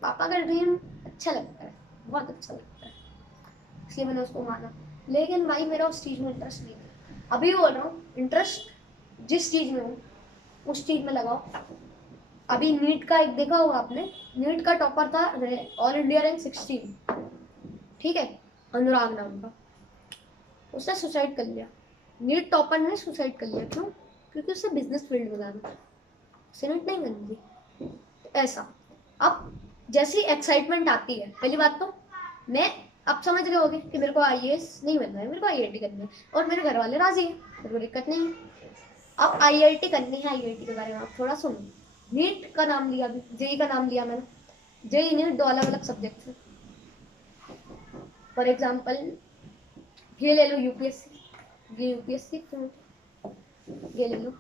पापा का ड्रीम अच्छा लगता है, बहुत अच्छा लगता है, इसलिए मैंने उसको माना। लेकिन भाई मेरा उस चीज में इंटरेस्ट नहीं था, अभी बोल रहा हूँ इंटरेस्ट जिस चीज में हो उस चीज में लगाओ। अभी नीट का एक देखा होगा आपने, नीट का टॉपर था ऑल इंडिया रैंक 16, ठीक है, अनुराग नाम का, उसने सुसाइड कर लिया, नीट टॉपर ने सुसाइड कर लिया, क्यों, क्योंकि उससे बिजनेस फील्ड में जाना था, सीनेट नहीं करनी थी। ऐसा अब जैसी एक्साइटमेंट आती है, पहली बात तो मैं अब समझ गए होगे कि मेरे को आईएएस नहीं बनना है, मेरे को आईआईटी करनी है, और मेरे घर वाले राजी हैं, मेरे को दिक्कत नहीं है। अब आईआईटी करनी है, आईआईटी के बारे में आप थोड़ा सुनो। नीट का नाम लिया, अभी जेई का नाम लिया मैंने, जेई नीट 2 अलग अलग सब्जेक्ट है। फॉर एग्जाम्पल ये ले लो यूपीएससी, ये यूपीएससी, ये ले लो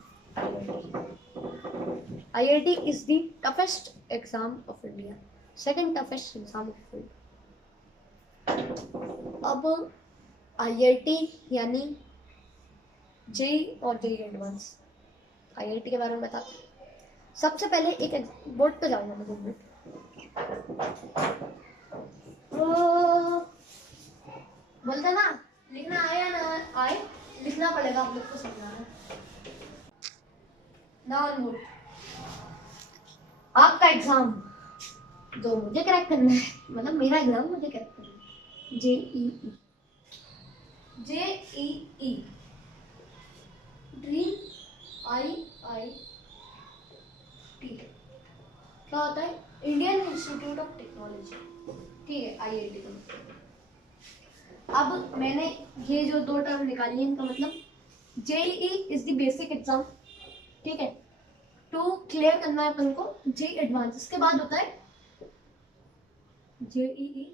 IIT is the toughest exam of India, second toughest exam of India. अब आईआईटी यानी जेई और जेई एडवांस। आईआईटी के बारे में बता, सबसे पहले एक बोर्ड पे जाऊंगा मैं 2 मिनट। बोलते ना, लिखना आए या ना आए, लिखना पड़ेगा आप लोग को समझाना। नाउन बोर्ड, आपका एग्जाम जो मुझे क्रैक करना है, मतलब मेरा एग्जाम मुझे क्रैक करना है, JEE. JEE dream I T क्या होता है? इंडियन इंस्टीट्यूट ऑफ टेक्नोलॉजी, ठीक है, आईआईटी का मतलब। अब मैंने ये जो 2 टर्म निकाली है, इनका मतलब JEE is the basic exam, ठीक है, टू क्लियर करना है अपन को जेई एडवांस। इसके बाद होता है जेईई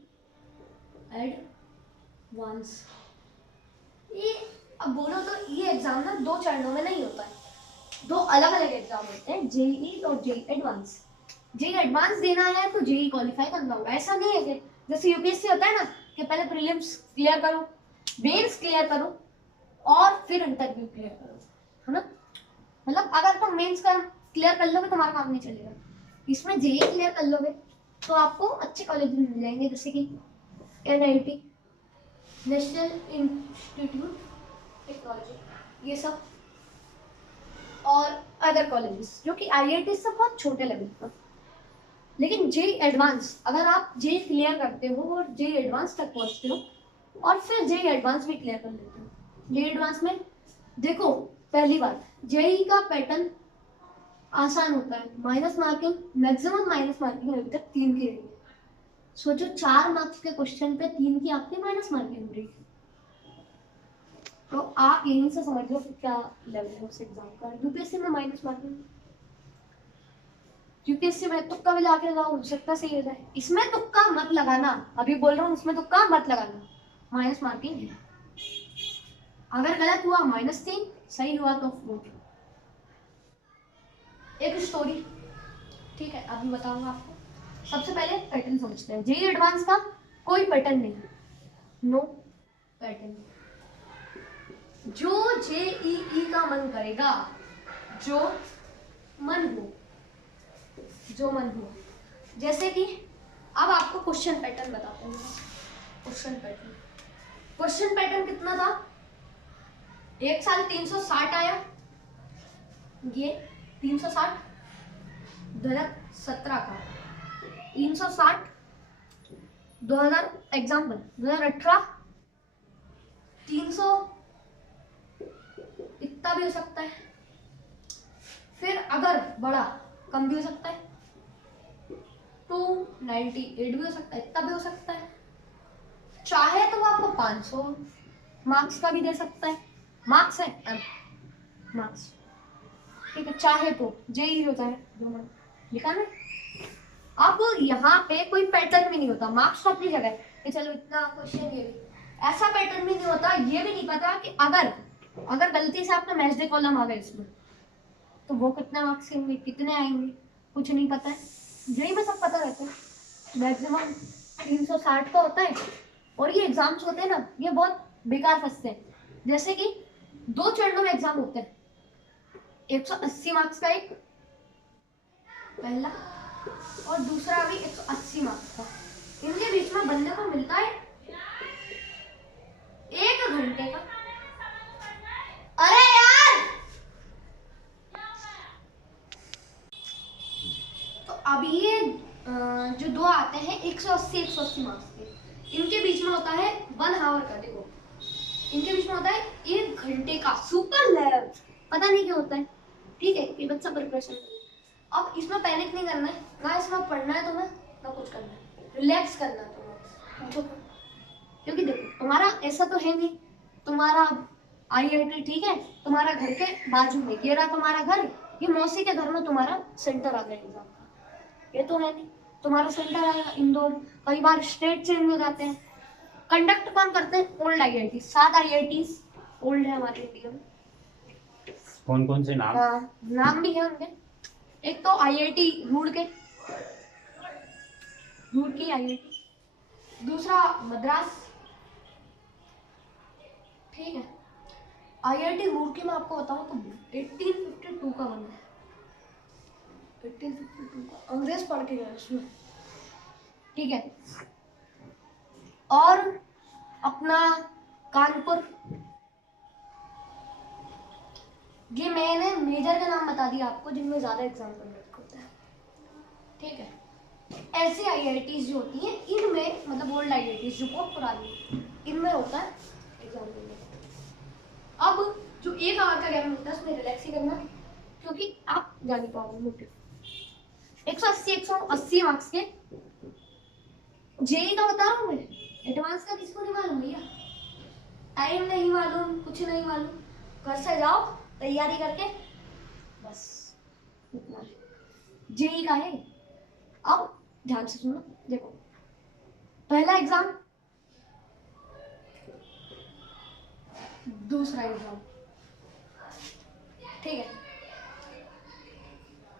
एडवांस। ये अब बोलो तो ये एग्जाम ना 2 चरणों में नहीं होता है, 2 अलग अलग एग्जाम होते हैं, जेईई और जेई एडवांस। जेई एडवांस देना है तो जेई क्वालिफाई करना होगा। ऐसा नहीं है कि जैसे यूपीएससी होता है ना कि पहले प्रीलिम्स क्लियर करो, मेंस क्लियर करो और फिर इंटरव्यू क्लियर करो, है ना। मतलब अगर तुम मेंस का क्लियर कर लोगे तुम्हारा काम नहीं चलेगा। इसमें जेई क्लियर कर लोगे तो आपको अच्छे कॉलेज मिल जाएंगे, जैसे कि एनआईटी, नेशनल इंस्टीट्यूट टेक्नोलॉजी, ये सब, और अदर कॉलेजेस जो कि आईआईटी से बहुत छोटे लेवल पर। लेकिन जेई एडवांस, अगर आप जेई क्लियर करते हो और जेई एडवांस तक पहुंचते हो और फिर जेई एडवांस भी क्लियर कर लेते हो, जेई एडवांस में देखो, पहली बात, जेई का पैटर्न आसान होता है, minus marking, maximum minus marking अभी तक 3 की रही है। सोचो 4 मार्क्स के क्वेश्चन पे 3 की आपकी माइनस मार्किंग हो रही है, तो आप यहीं से समझ लो कि क्या लेवल है उस एग्जाम का। यूपीएससी में माइनस मार्किंग, यूपीएससी में तुक्का भी लाके लगाओ, हो सकता सही हो जाए। इसमें तुक्का मत लगाना, अभी बोल रहा हूँ, इसमें तुक्का मत लगाना, माइनस मार्किंग है। अगर गलत हुआ -3, सही हुआ तो 4। एक स्टोरी, ठीक है, अभी बताऊंगा आपको। सबसे पहले पैटर्न समझते हैं। जेई एडवांस का कोई पैटर्न नहीं, नो पैटर्न। जो जेईई का मन करेगा, जो मन हो, जो मन हो। जैसे कि अब आपको क्वेश्चन पैटर्न बताते हैं। क्वेश्चन पैटर्न कितना था? एक साल 360 आया, ये 360 2017 का, 360 2000 एग्जाम्पल 2018 300 इतना भी हो सकता है। फिर अगर बड़ा कम भी हो सकता है, 298 भी हो सकता है, इतना भी हो सकता है। चाहे तो वो आपको 500 मार्क्स का भी दे सकता है, मार्क्स है मार्क्स, ठीक है, चाहे तो जेई होता है जो लिखा ना। अब यहाँ पे कोई पैटर्न भी नहीं होता, मार्क्स तो अपनी जगह है कि चलो इतना क्वेश्चन, ये भी ऐसा पैटर्न भी नहीं होता। ये भी नहीं पता कि अगर गलती से आपका मैच डे कॉलम आ गए इसमें तो वो कितने मार्क्स के होंगे, कितने आएंगे, कुछ नहीं पता है। जेई में सब पता रहता है, मैक्सिमम 360 का होता है। और ये एग्जाम्स होते हैं ना, ये बहुत बेकार फंसते हैं। जैसे कि 2 चरणों में एग्जाम होते हैं, 180 मार्क्स का एक पहला और दूसरा भी 180 मार्क्स का। इनके बीच में बनने को मिलता है 1 घंटे का। अरे यार, तो अब ये जो 2 आते हैं 180 मार्क्स के, इनके बीच में होता है 1 आवर का। देखो इनके बीच में होता है 1 घंटे का सुपर लैब, पता नहीं क्यों होता है, ठीक है, ये बच्चा प्रिपरेशन। अब इसमें पैनिक नहीं करना है ना, इसमें पढ़ना है तुम्हें ना कुछ करना है, रिलैक्स करना है तुम्हें। क्योंकि देखो तुम्हारा ऐसा तो है नहीं, तुम्हारा आईआईटी, ठीक है, तुम्हारा घर के बाजू में ये रहा तुम्हारा घर, ये मौसी के घर में तुम्हारा सेंटर आ गया एग्जाम का, ये तो है नहीं। तुम्हारा सेंटर आएगा इंदौर, कई बार स्टेट चेंज हो जाते हैं। कंडक्ट कौन करते हैं? ओल्ड आईआईटी, 7 आईआईटी ओल्ड है हमारे इंडिया में। कौन कौन से नाम? नाम भी है उनके। एक तो आईआईटी रूड़की आईआईटी, दूसरा मद्रास, ठीक है। IIT रूड़की में आपको बताऊं तो 1852 का बना है, 1852 का, अंग्रेज पढ़ के गए उसमें, ठीक है। और अपना कानपुर, ये मैंने मेजर का नाम बता दिया आपको जिनमें ज्यादा एग्जाम कंडक्ट होता है, ठीक है। ऐसी IITs जो होती हैं इनमें, मतलब ओल्ड IITs जो बहुत पुरानी, इनमें होता है एग्जाम देने। अब जो 1 आवर का गैप मिलता है उसमें रिलैक्स ही करना, क्योंकि आप जा नहीं पाओगे मोटे। 180 मार्क्स के जेई का बता रहा हूँ मैं, एडवांस का किसको नहीं मालूम भैया, टाइम नहीं मालूम, कुछ नहीं मालूम, घर से जाओ तैयारी करके, बस इतना। जेई का है। अब ध्यान से सुनो, देखो पहला एग्जाम, दूसरा एग्जाम, ठीक है।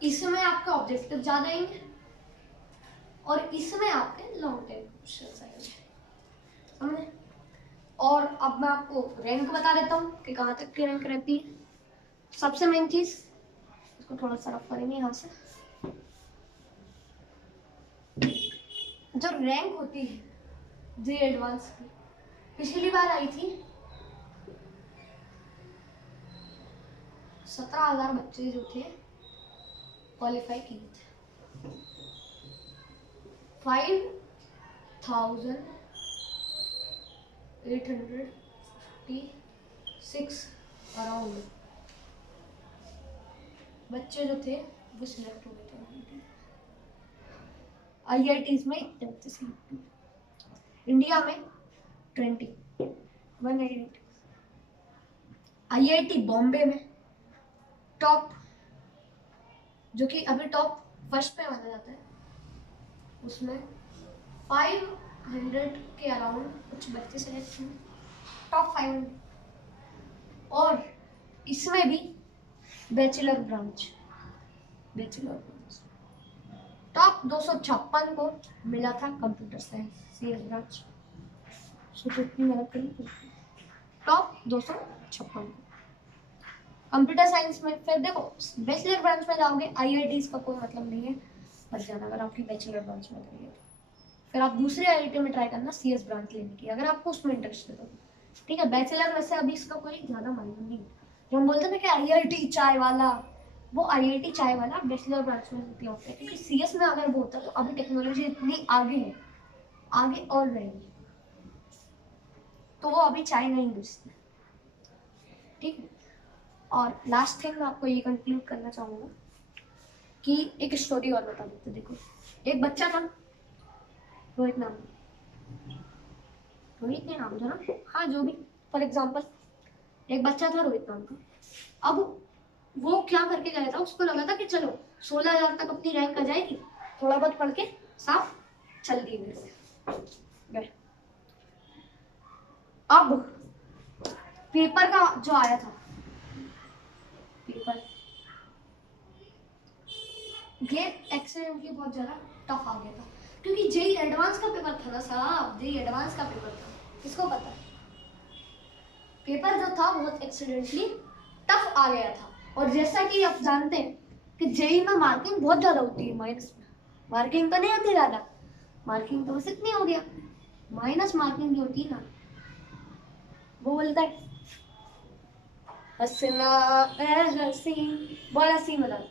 इसमें आपका ऑब्जेक्टिव ज्यादा आएंगे और इसमें आपके लॉन्ग टाइम क्वेश्चंस आएंगे, समझे। और अब मैं आपको रैंक बता देता हूँ कि कहाँ तक की रैंक रहती है। सबसे मेन चीज, इसको थोड़ा सा रफ करेंगे यहाँ से, जो रैंक होती है जे एडवांस की, पिछली बार आई थी 17,000 बच्चे जो थे क्वालिफाई किए थे, 5,856 अराउंड बच्चे जो थे वो सिलेक्ट हो गए थे। IITs में इतने बच्चे सिलेक्ट हुए, इंडिया में 180। IIT बॉम्बे में टॉप, जो कि अभी टॉप फर्स्ट पे माना जाता है, उसमें 500 के अराउंड कुछ बच्चे सेलेक्ट हुए, टॉप 500। और इसमें भी बैचलर ब्रांच टॉप 256 को मिला था कंप्यूटर साइंस CS ब्रांच, सोचो कितनी मेहनत करी, टॉप 256 कंप्यूटर साइंस में। फिर देखो बैचलर ब्रांच में जाओगे, IITs का कोई मतलब नहीं है बच जाना अगर आपकी बैचलर ब्रांच में गई है, फिर आप दूसरे IIT में ट्राई करना CS ब्रांच लेने की, अगर आपको उसमें इंटरेस्ट है तो, ठीक है। बैचलर वैसे अभी इसका कोई ज्यादा मायने नहीं है, जो हम बोलते हैं ना कि IIT चाय वाला, वो IIT चाय वाला बैचलर ब्रांच में निकला होता है, क्योंकि CS में अगर वो होता है तो अभी टेक्नोलॉजी इतनी आगे है, आगे और रहेगी, तो वो अभी चाय नहीं बेचते, ठीक है। और लास्ट थिंग मैं आपको ये कंक्लूड करना चाहूँगा कि एक स्टोरी और बता देते। देखो एक बच्चा था, रोहित नाम, रोहित नहीं नाम था ना, हाँ जो भी, फॉर एग्जाम्पल एक बच्चा था रोहित नाम का। अब वो क्या करके गया था, उसको लगा था कि चलो 16,000 तक अपनी रैंक आ जाएगी, थोड़ा बहुत पढ़ के साफ चल दिए गए। अब पेपर का जो आया था, पेपर ये एक्सीडेंटली बहुत ज्यादा टफ आ गया था, क्योंकि जेई एडवांस का पेपर था ना साहब, जेई एडवांस का पेपर था, किसको पता है। पेपर जो था बहुत एक्सीडेंटली टफ आ गया था, और जैसा कि आप जानते हैं कि जेई में मार्किंग बहुत ज्यादा होती है, माइनस में मार्किंग तो नहीं होती ज्यादा, मार्किंग तो बस इतनी हो गया, माइनस मार्किंग जो होती है ना, वो बोलता है हंसना हंसी, बड़ा सी मतलब,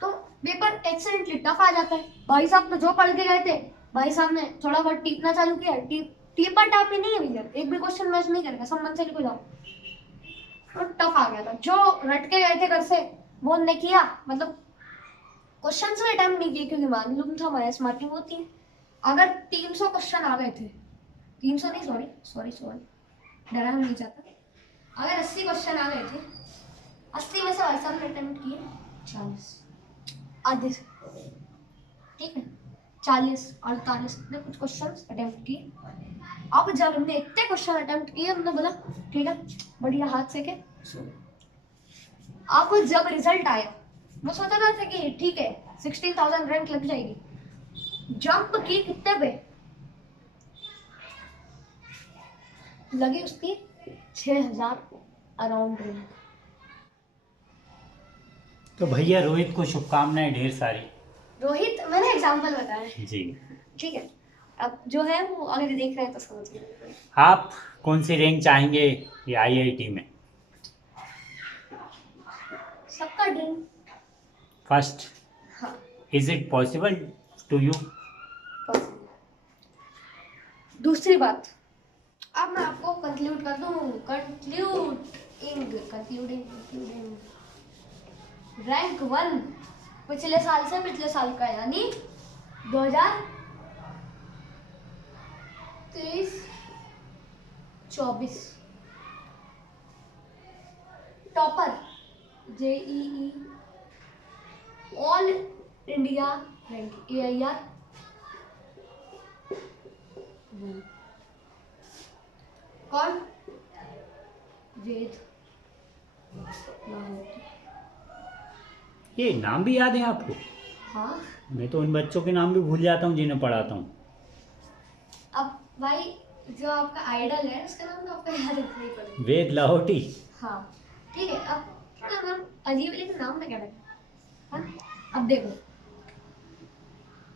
तो पेपर एक्सीडेंटली टफ आ जाता है। भाई साहब तो जो पढ़ के गए थे, भाई साहब ने थोड़ा बहुत टीपना चालू किया, टीपर टाप ही नहीं है भैया, एक भी क्वेश्चन मैच नहीं करेगा, सब मन से लिखो जाओ, तो टफ आ गया था। जो रट के गए थे घर से वो ने किया, मतलब क्वेश्चन में अटेम्प्ट नहीं किए, क्योंकि मालूम था माइनस मार्किंग होती है। अगर 300 क्वेश्चन आ गए थे, 300 नहीं, सॉरी डराना नहीं चाहता, अगर 80 क्वेश्चन आ गए थे, 80 में से भाई साहब ने अटेम्प्ट किए 40, आधे से, ठीक है, 40-48 ने कुछ क्वेश्चन अटेम्प्ट किए। अब जब हमने इतने क्वेश्चन अटेम्प्ट किए, हमने बोला ठीक है बढ़िया, हाथ से के अब जब रिजल्ट आया, वो सोचा था कि ठीक है 16,000 रैंक लग जाएगी, जंप की कितने पे लगी उसकी 6,000 अराउंड रैंक। तो भैया रोहित को शुभकामनाएं ढेर सारी। रोहित मैंने एग्जाम्पल बताया जी। ठीक है, अब जो है वो अगर देख रहे हैं तो समझिए। आप कौन सी रैंक चाहेंगे ये आईआईटी में? सबका ड्रीम फर्स्ट। हाँ is it possible to you? possible। दूसरी बात, अब मैं आपको कंक्लूड कर दूं, कंक्लूडिंग रैंक 1 पिछले साल से पिछले साल का, यानी 2023-24 topper JEE all India rank AIR। कौन? वेद लाहौटी। ये नाम भी याद है आपको? हाँ मैं तो उन बच्चों के नाम भी भूल जाता हूँ जिन्हें पढ़ाता हूँ। अब भाई जो आपका आइडल है उसका नाम तो आपको याद रखना ही पड़ेगा। वेद लाहौटी। हाँ ठीक है, अब थोड़ा नाम अजीब है लेकिन नाम में क्या लगा। हाँ अब देखो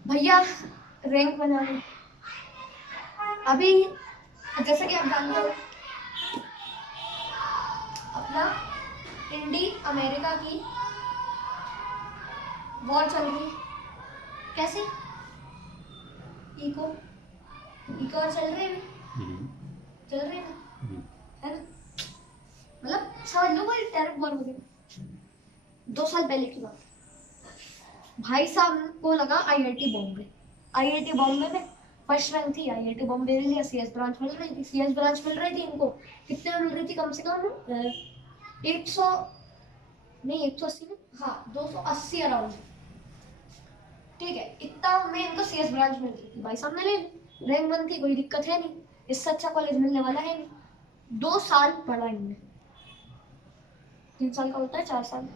भैया रैंक बनाने अभी जैसे कि आप जानते हो अपना अमेरिका की वॉर चल रही है। कैसे? इको और चल रहे हैं, चल रहे हैं है ना, मतलब समझ लो कोई टेरर वॉर हो गया। 2 साल पहले की बात, भाई साहब को लगा आईआईटी बॉम्बे में फर्स्ट रैंक थी। आईआईटी बॉम्बे के लिए सीएस ब्रांच मिल रही थी, इनको कितने मिल रही थी? कम से कम 100 नहीं 180 नहीं, हाँ 280 अराउंड। ठीक है, इतना में इनको सीएस ब्रांच मिल रही थी। भाई साहब ने ले रैंक 1 थी, कोई दिक्कत है नहीं, इससे अच्छा कॉलेज मिलने वाला है नहीं। 2 साल पढ़ा इनने, 3 साल का होता है 4 साल,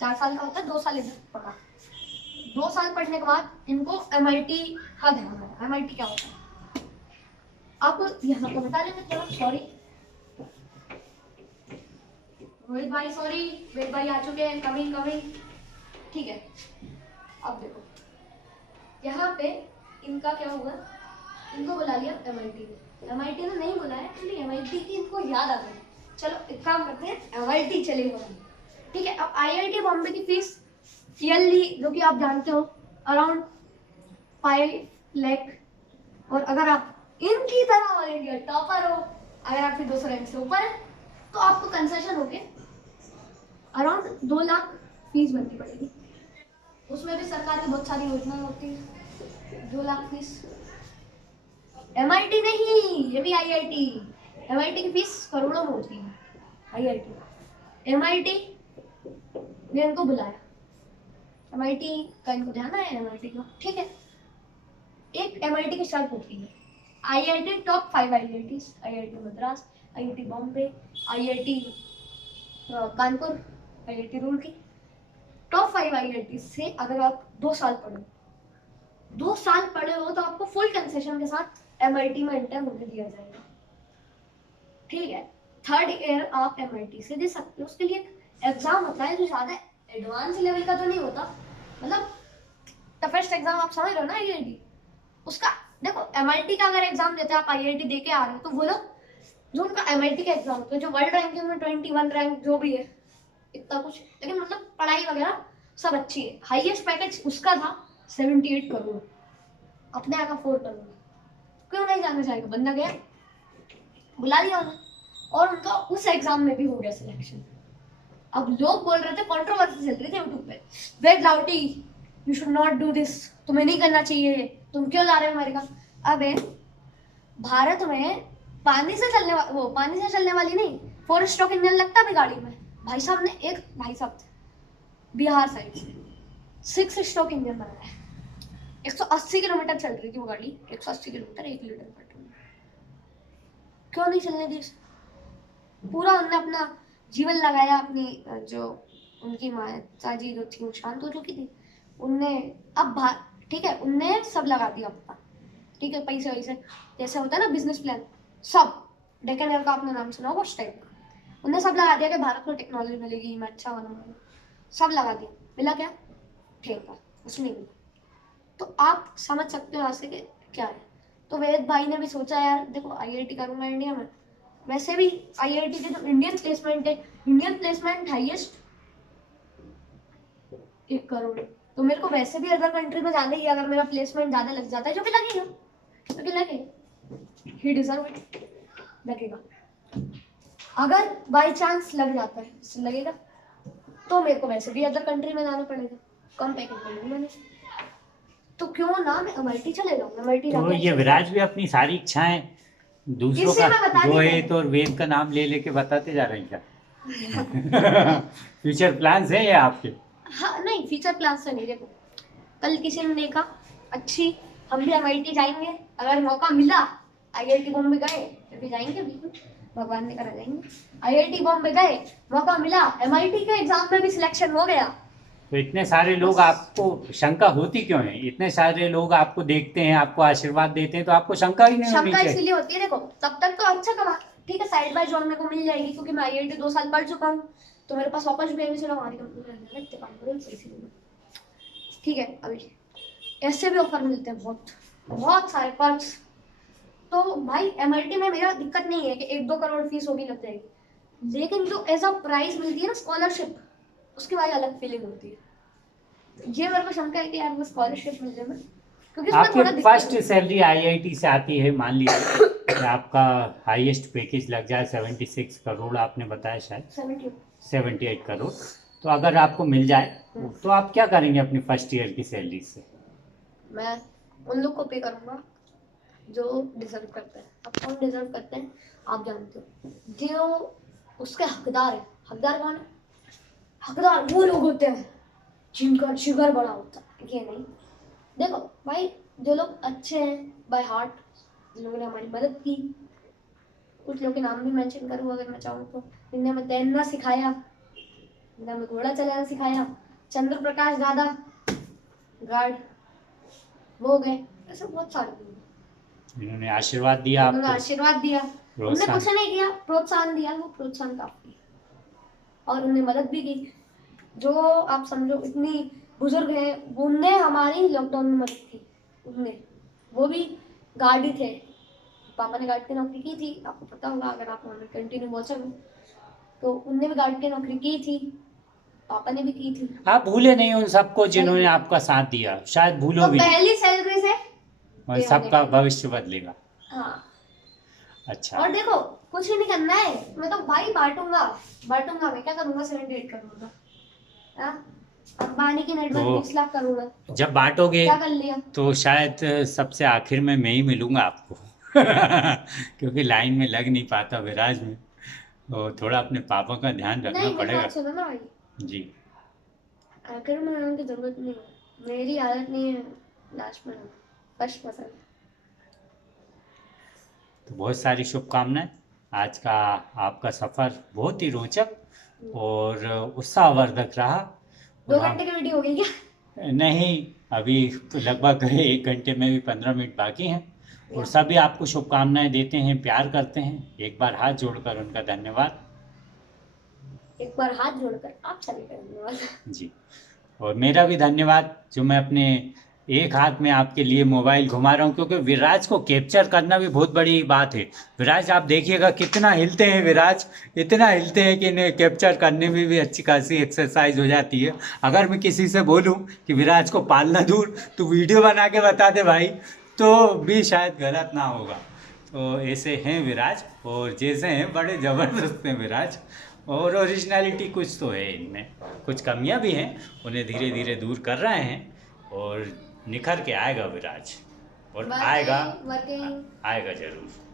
4 साल का होता है 2 साल इधर पढ़ा। 2 साल पढ़ने के बाद इनको MIT का ध्यान आया। MIT क्या होता है आपको यहाँ तो बता देंगे थोड़ा। सॉरी रोहित भाई, सॉरी वेद भाई आ चुके हैं, कमिंग। ठीक है, अब देखो यहाँ पे इनका क्या हुआ, इनको बुला लिया MIT ने। MIT ने नहीं बुलाया क्योंकि MIT की इनको याद आ गई। चलो एक काम करते हैं, MIT चले गए। ठीक है, अब IIT बॉम्बे की फीस ईयरली जो कि आप जानते हो अराउंड 5 लाख, और अगर आप इनकी तरह ऑल इंडिया टॉपर हो, अगर आपकी 200 रैंक से ऊपर है तो आपको कंसेशन होके अराउंड 2 लाख फीस भरनी पड़ेगी। उसमें भी सरकार की बहुत सारी योजनाएं होती हैं। 2 लाख फीस। MIT नहीं, ये भी MIT की फीस करोड़ों में होती है। MIT ने इनको बुलाया, MIT का इनको ध्यान है, MIT का ठीक है। एक MIT की शर्त होती है, IIT top 5 IITs, IIT Madras, IIT Bombay, IIT Kanpur, IIT Roorkee, top 5 IIT से अगर आप 2 साल पढ़े हो तो आपको फुल कंसेशन के साथ MIT में एंटर होने दिया जाएगा। ठीक है, 3rd ईयर आप MIT से दे सकते हो। उसके लिए एग्जाम होता है जो ज्यादा एडवांस लेवल का तो नहीं होता, मतलब टफेस्ट एग्जाम आप समझ रहे हो ना IIT उसका। देखो MIT का अगर एग्जाम देते हैं आप, IIT दे के आ रहे हो, तो वो लोग जो उनका MIT का एग्जाम होता है जो वर्ल्ड रैंकिंग में 21 रैंक जो भी है इतना कुछ, लेकिन मतलब पढ़ाई वगैरह सब अच्छी है। हाईएस्ट पैकेज उसका था 78 करोड़, अपने यहाँ का 4 करोड़। क्यों नहीं जाना चाहेगा बंदा, गया बुला लिया उन्हें, और उनका उस एग्जाम में भी हो गया सिलेक्शन। अब लोग बोल रहे थे, कंट्रोवर्सी चल रही थी यूट्यूब पे, वेद लाउटी you should not do this, तुम्हें नहीं करना चाहिए, तुम क्यों जा रहे हो अमेरिका। अबे भारत में पानी से चलने वाली नहीं 4 स्ट्रोक इंजन लगता भी गाड़ी में। भाई साहब ने एक भाई साहब बिहार साइड से 6 स्ट्रोक इंजन बनाया है। 180 किलोमीटर चल रही थी वो गाड़ी, 180 किलोमीटर 1 लीटर पेट्रोल। क्यों नहीं चलने दी? पूरा उन्होंने अपना जीवन लगाया, अपनी जो उनकी माता जी जो थी वो शांत हो चुकी थी, उनने अब ठीक है उनने सब लगा दिया अपना, ठीक है पैसे वैसे जैसे होता है ना बिजनेस प्लान सब, डेक्कन एयर का आपने नाम सुना होगा, उस टाइप का। उन्होंने सब लगा दिया कि भारत को टेक्नोलॉजी मिलेगी, मैं अच्छा बनूंगा, सब लगा दिया। मिला क्या? ठेका, कुछ नहीं मिला। तो आप समझ सकते हो यहाँ से कि क्या है। तो वेद भाई ने भी सोचा यार देखो IIT करूंगा इंडिया में, वैसे भी IIT की जो इंडियन प्लेसमेंट है, इंडियन प्लेसमेंट हाईएस्ट 1 करोड़ है। तो मेरे को वैसे भी अदर कंट्री में जाना ही है, अगर मेरा प्लेसमेंट ज्यादा लग जाता है, जो कि लगेगा, जो कि लगेगा, ही डिजर्व इट, लगेगा। अगर बाय चांस लग जाता है, लगेगा, तो मेरे को वैसे भी अदर कंट्री में जाना पड़ेगा, कम पैकेज मिलेगा मैंने, तो क्यों ना मैं MIT चले जाऊँ। MIT तो ये विराज भी अपनी सारी इच्छाएं दूसरों इससे का मैं बता नहीं रोहित और वेद का नाम ले लेके बताते जा रहे हैं क्या? फ्यूचर प्लान्स है ये आपके? हाँ नहीं, फ्यूचर प्लान से नहीं। देखो कल किसी ने देखा अच्छी, हम भी MIT जाएंगे, अगर मौका मिला, IIT बॉम्बे गए फिर भी जाएंगे, बिल्कुल भगवान ने करा जाएंगे। IIT बॉम्बे गए, मौका मिला, MIT के एग्जाम में भी सिलेक्शन हो गया। तो इतने सारे लोग आपको शंका होती क्यों है? इतने सारे लोग आपको देखते हैं, आपको आशीर्वाद देते हैं, तो आपको शंका ही नहीं होनी शंका चाहिए। इसलिए होती है, देखो तब तक तो अच्छा कमा, ठीक है, साइड बाय जॉब मेरे को मिल जाएगी, क्योंकि मैं IIT 2 साल पढ़ चुका हूँ, तो मेरे पास ऑफर्स भी आएंगे, चलो हमारी कंपनी में रहना है, इतने काम करो, सही से, ठीक है। अभी ऐसे भी ऑफर मिलते हैं, बहुत बहुत सारे पर्क्स। तो भाई MIT में मेरा दिक्कत नहीं है कि 1-2 करोड़ फीस होगी, लग जाएगी, लेकिन जो एज अ प्राइज मिलती है ना स्कॉलरशिप, उसकी भाई अलग फीलिंग होती है। तो ये मेरे को शंका है कि यार वो स्कॉलरशिप मिल जाए, क्योंकि उसमें आपकी थोड़ा दिक्कत फर्स्ट सैलरी IIT से आती है, मान लीजिए कि आपका हाईएस्ट पैकेज लग जाए 76 करोड़, आपने बताया शायद 78 करोड़, तो अगर आपको मिल जाए तो आप क्या करेंगे अपनी फर्स्ट ईयर की सैलरी से? मैं उन लोग को पे करूंगा जो डिजर्व करते हैं। अब कौन डिजर्व करते हैं आप जानते हो, जो उसके हकदार है। हकदार कौन है? हकदार वो लोग होते हैं जिनका शुगर बड़ा होता है, ये नहीं। देखो भाई, जो लोग अच्छे हैं बाय हार्ट, जिन लोगों ने हमारी मदद की, कुछ लोग के नाम भी मेंशन करूँ अगर मैं चाहूँ तो, जिनने हमें तैरना सिखाया, जिन्होंने हमें घोड़ा चलाना सिखाया, चंद्र प्रकाश दादा गार्ड, वो गए, ऐसे बहुत सारे लोग इन्होंने आशीर्वाद दिया उन्होंने आपको, आशीर्वाद दिया, उन्होंने प्रोत्साहन? कुछ नहीं किया, प्रोत्साहन दिया, वो प्रोत्साहन काफी, और उन्हें मदद भी की। जो आप समझो इतनी बुजुर्ग हैं, उनने हमारी लॉकडाउन में मदद की, उनने, वो भी गार्ड ही थे, पापा ने गार्ड की नौकरी की थी, आपको पता होगा अगर आप हमें कंटिन्यू वॉचर हो, तो उनने भी गार्ड की नौकरी की थी, पापा ने भी की थी। आप भूले नहीं उन सबको जिन्होंने आपका साथ दिया, शायद भूलो तो भी नहीं, पहली सैलरी से और ये सबका होने भविष्य बदलेगा। हाँ। अच्छा, और देखो कुछ भी नहीं करना है, मैं तो भाई बांटूंगा, मैं क्या करूंगा 78 करूंगा, हाँ? अंबानी की नेटवर्क तो 20 लाख करूंगा, जब बांटोगे क्या कर लिया? तो शायद सबसे आखिर में मैं ही मिलूंगा आपको क्योंकि लाइन में लग नहीं पाता विराज में, तो थोड़ा अपने पापा का ध्यान रखना नहीं, मेरी पड़ेगा। बात सुनो ना भाई, जी, आखिर में आने की जरूरत नहीं है, मेरी आदत नहीं है लास्ट में फर्स्ट पसंद है। तो बहुत सारी शुभकामनाएं। आज का आपका सफ़र बहुत ही रोचक और उत्साहवर्धक रहा। 2 और हम घंटे की वीडियो हो गई क्या? नहीं, अभी तो लगभग 1 घंटे में भी 15 मिनट बाकी हैं, और सभी आपको शुभकामनाएं देते हैं, प्यार करते हैं। एक बार हाथ जोड़कर उनका धन्यवाद। एक बार हाथ जोड़कर आप सभी का धन्यवाद। जी, और मेरा भी धन्यवाद, जो मैं अपने एक हाथ में आपके लिए मोबाइल घुमा रहा हूँ, क्योंकि विराज को कैप्चर करना भी बहुत बड़ी बात है। विराज आप देखिएगा कितना हिलते हैं, विराज इतना हिलते हैं कि इन्हें कैप्चर करने में भी अच्छी खासी एक्सरसाइज हो जाती है। अगर मैं किसी से बोलूँ कि विराज को पालना दूर तो वीडियो बना के बता दे भाई, तो भी शायद गलत ना होगा। तो ऐसे हैं विराज, और जैसे हैं बड़े ज़बरदस्त हैं विराज, और ओरिजिनलिटी कुछ तो है इनमें, कुछ कमियां भी हैं, उन्हें धीरे धीरे दूर कर रहे हैं, और निखर के आएगा विराज, और आएगा वर्किंग आएगा ज़रूर।